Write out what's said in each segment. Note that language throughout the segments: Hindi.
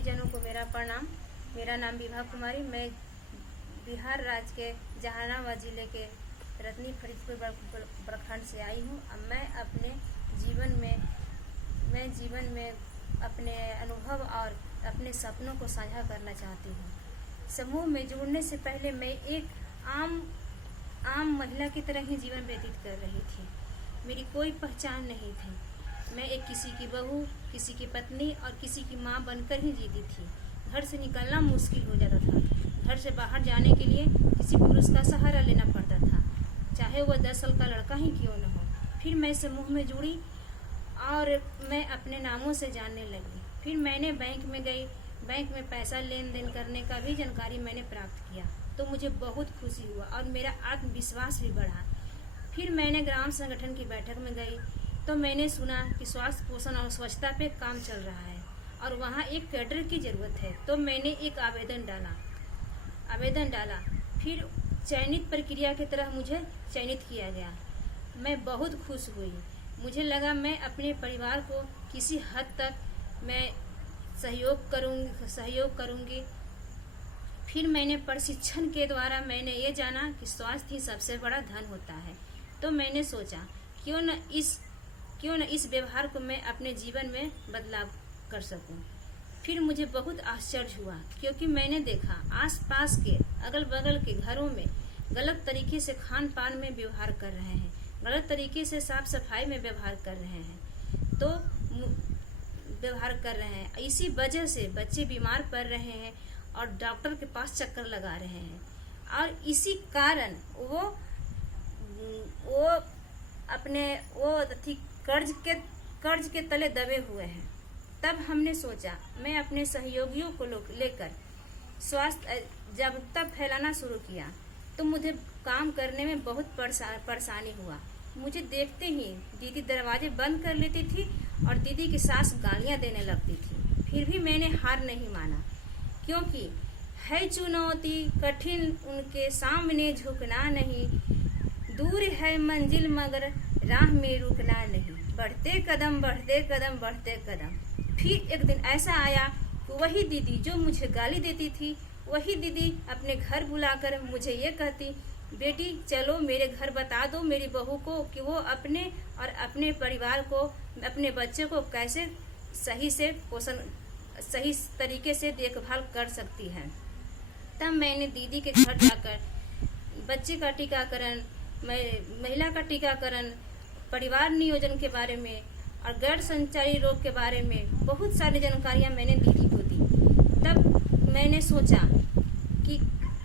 सभी जनों को मेरा प्रणाम। मेरा नाम विभा कुमारी। मैं बिहार राज्य के जहानाबाद जिले के रतनी फरीदपुर प्रखंड से आई हूँ। अब मैं अपने जीवन में अपने अनुभव और अपने सपनों को साझा करना चाहती हूँ। समूह में जुड़ने से पहले मैं एक आम महिला की तरह ही जीवन व्यतीत कर रही थी। मेरी कोई पहचान नहीं थी। मैं एक किसी की बहू, किसी की पत्नी और किसी की माँ बनकर ही जीती थी। घर से निकलना मुश्किल हो जाता था। घर से बाहर जाने के लिए किसी पुरुष का सहारा लेना पड़ता था, चाहे वह 10 साल का लड़का ही क्यों न हो। फिर मैं समूह में जुड़ी और मैं अपने नामों से जानने लगी। फिर मैंने बैंक में गई। बैंक में पैसा लेन देन करने का भी जानकारी मैंने प्राप्त किया, तो मुझे बहुत खुशी हुआ और मेरा आत्मविश्वास भी बढ़ा। फिर मैंने ग्राम संगठन की बैठक में गई तो मैंने सुना कि स्वास्थ्य, पोषण और स्वच्छता पे काम चल रहा है और वहाँ एक कैडर की ज़रूरत है। तो मैंने एक आवेदन डाला। फिर चयनित प्रक्रिया की तरह मुझे चयनित किया गया। मैं बहुत खुश हुई। मुझे लगा मैं अपने परिवार को किसी हद तक मैं सहयोग करूँगी। फिर मैंने प्रशिक्षण के द्वारा मैंने ये जाना कि स्वास्थ्य ही सबसे बड़ा धन होता है। तो मैंने सोचा क्यों न इस व्यवहार को मैं अपने जीवन में बदलाव कर सकूं। फिर मुझे बहुत आश्चर्य हुआ, क्योंकि मैंने देखा आसपास के अगल बगल के घरों में गलत तरीके से खान पान में व्यवहार कर रहे हैं, गलत तरीके से साफ सफाई में व्यवहार कर रहे हैं। इसी वजह से बच्चे बीमार पड़ रहे हैं और डॉक्टर के पास चक्कर लगा रहे हैं और इसी कारण वो कर्ज के तले दबे हुए हैं। तब हमने सोचा मैं अपने सहयोगियों को लेकर स्वास्थ्य जागरूकता फैलाना शुरू किया। तो मुझे काम करने में बहुत परेशानी हुआ। मुझे देखते ही दीदी दरवाजे बंद कर लेती थी और दीदी की सास गालियां देने लगती थी। फिर भी मैंने हार नहीं माना, क्योंकि है चुनौती कठिन उनके सामने झुकना नहीं। दूर है मंजिल मगर राह में रुकना नहीं। बढ़ते कदम बढ़ते कदम। फिर एक दिन ऐसा आया कि वही दीदी जो मुझे गाली देती थी, वही दीदी अपने घर बुलाकर मुझे ये कहती, बेटी चलो मेरे घर बता दो मेरी बहू को कि वो अपने परिवार को, अपने बच्चे को कैसे सही तरीके से देखभाल कर सकती है। तब मैंने दीदी के घर जाकर बच्चे का टीकाकरण, महिला का टीकाकरण, परिवार नियोजन के बारे में और गैर संचारी रोग के बारे में बहुत सारी जानकारियां मैंने दीदी को दी। तब मैंने सोचा कि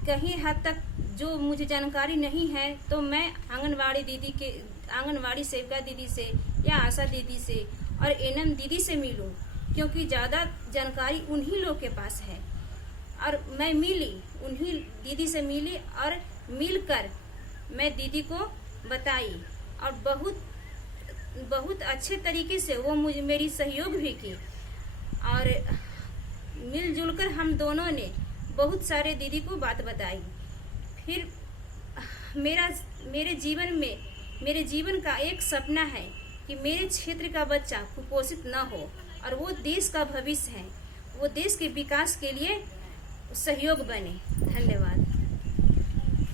कहीं हद तक जो मुझे जानकारी नहीं है तो मैं आंगनवाड़ी सेविका दीदी से या आशा दीदी से और एनएम दीदी से मिलूं, क्योंकि ज़्यादा जानकारी उन्हीं लोग के पास है। और मैं उन्हीं दीदी से मिली और मिलकर मैं दीदी को बताई और बहुत अच्छे तरीके से वो मेरी सहयोग भी की और मिलजुल कर हम दोनों ने बहुत सारे दीदी को बात बताई। फिर मेरे जीवन का एक सपना है कि मेरे क्षेत्र का बच्चा कुपोषित न हो और वो देश का भविष्य है, वो देश के विकास के लिए सहयोग बने। धन्यवाद।